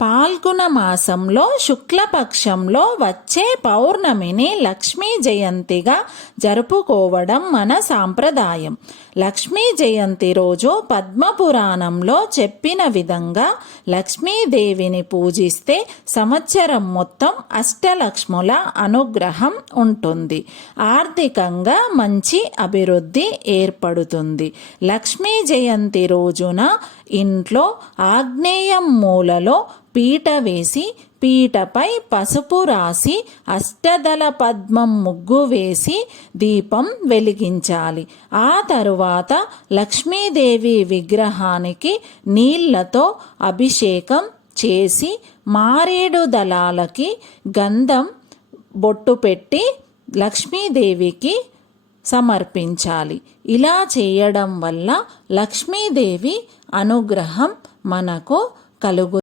పాల్గొన మాసంలో శుక్లపక్షంలో వచ్చే పౌర్ణమిని లక్ష్మీ జయంతిగా జరుపుకోవడం మన సాంప్రదాయం. లక్ష్మీ జయంతి రోజు పద్మపురాణంలో చెప్పిన విధంగా లక్ష్మీదేవిని పూజిస్తే సంవత్సరం మొత్తం అష్టలక్ష్ముల అనుగ్రహం ఉంటుంది. ఆర్థికంగా మంచి అభివృద్ధి ఏర్పడుతుంది. లక్ష్మీ జయంతి రోజున ఇంట్లో ఆగ్నేయం మూలలో పీట వేసి పీటపై పసుపు రాసి అష్టదళ పద్మం ముగ్గు వేసి దీపం వెలిగించాలి. ఆ తరువాత లక్ష్మీదేవి విగ్రహానికి నీళ్లతో అభిషేకం చేసి మారేడు దళాలకి గంధం బొట్టు పెట్టి లక్ష్మీదేవికి సమర్పించాలి. ఇలా చేయడం వల్ల లక్ష్మీదేవి అనుగ్రహం మనకు కలుగు